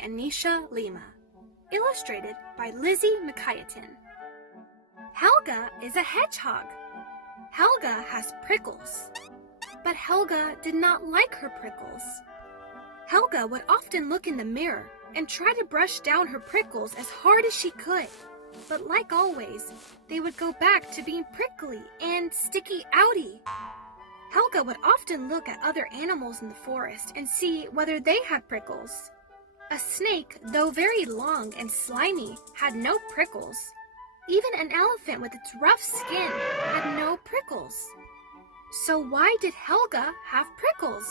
Anisha Lima. Illustrated by Lizzie McKayatin. Helga is a hedgehog. Helga has prickles. But Helga did not like her prickles. Helga would often look in the mirror and try to brush down her prickles as hard as she could. But like always, they would go back to being prickly and sticky-outy. Helga would often look at other animals in the forest and see whether they had prickles. A snake, though very long and slimy, had no prickles. Even an elephant with its rough skin had no prickles. So why did Helga have prickles?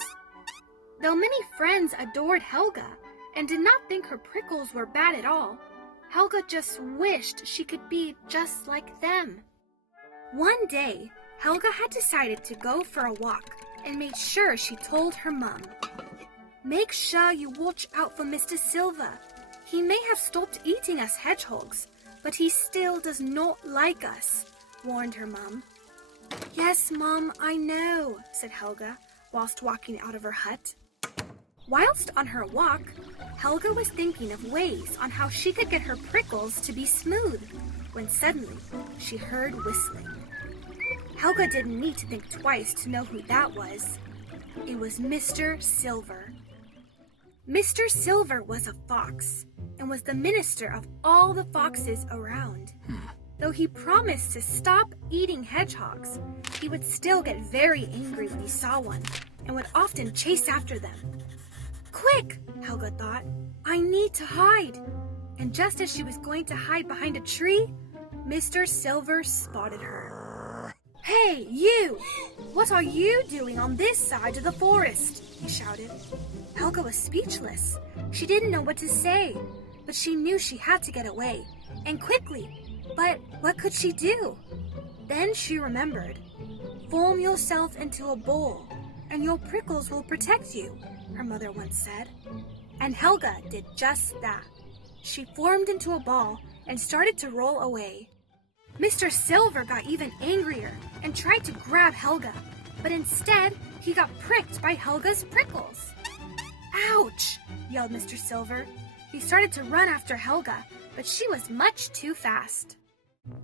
Though many friends adored Helga and did not think her prickles were bad at all, Helga just wished she could be just like them. One day, Helga had decided to go for a walk and made sure she told her mom. "Make sure you watch out for Mr. Silver. He may have stopped eating us hedgehogs, but he still does not like us," warned her mom. "Yes, Mom, I know," said Helga, whilst walking out of her hut. Whilst on her walk, Helga was thinking of ways on how she could get her prickles to be smooth, when suddenly she heard whistling. Helga didn't need to think twice to know who that was. It was Mr. Silver. Mr. Silver was a fox and was the minister of all the foxes around. Though he promised to stop eating hedgehogs, he would still get very angry when he saw one and would often chase after them. "Quick," Helga thought, "I need to hide." And just as she was going to hide behind a tree, Mr. Silver spotted her. "Hey, you! What are you doing on this side of the forest?" he shouted. Helga was speechless. She didn't know what to say, but she knew she had to get away, and quickly. But what could she do? Then she remembered. "Form yourself into a ball, and your prickles will protect you," her mother once said. And Helga did just that. She formed into a ball and started to roll away. Mr. Silver got even angrier and tried to grab Helga, but instead he got pricked by Helga's prickles. "Ouch!" yelled Mr. Silver. He started to run after Helga, but she was much too fast.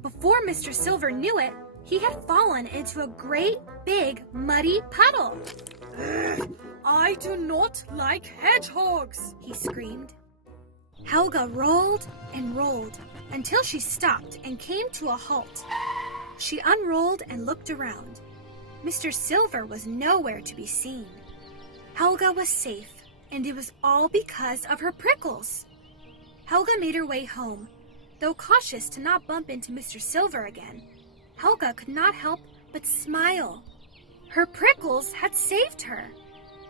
Before Mr. Silver knew it, he had fallen into a great, big, muddy puddle. "I do not like hedgehogs!" he screamed. Helga rolled and rolled until she stopped and came to a halt. She unrolled and looked around. Mr. Silver was nowhere to be seen. Helga was safe, and it was all because of her prickles. Helga made her way home. Though cautious to not bump into Mr. Silver again, Helga could not help but smile. Her prickles had saved her.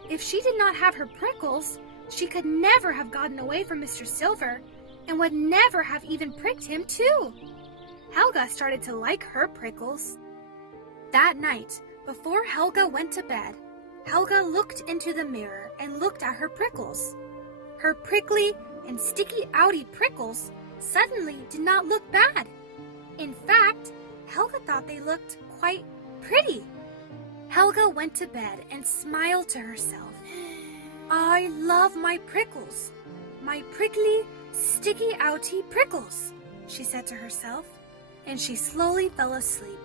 If she did not have her prickles, she could never have gotten away from Mr. Silver and would never have even pricked him too. Helga started to like her prickles. That night, before Helga went to bed, Helga looked into the mirror and looked at her prickles. Her prickly and sticky-outy prickles suddenly did not look bad. In fact, Helga thought they looked quite pretty. Helga went to bed and smiled to herself. "I love my prickles, my prickly, sticky-outy prickles," she said to herself, and she slowly fell asleep,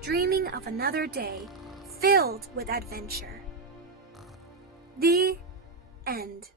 dreaming of another day filled with adventure. The end.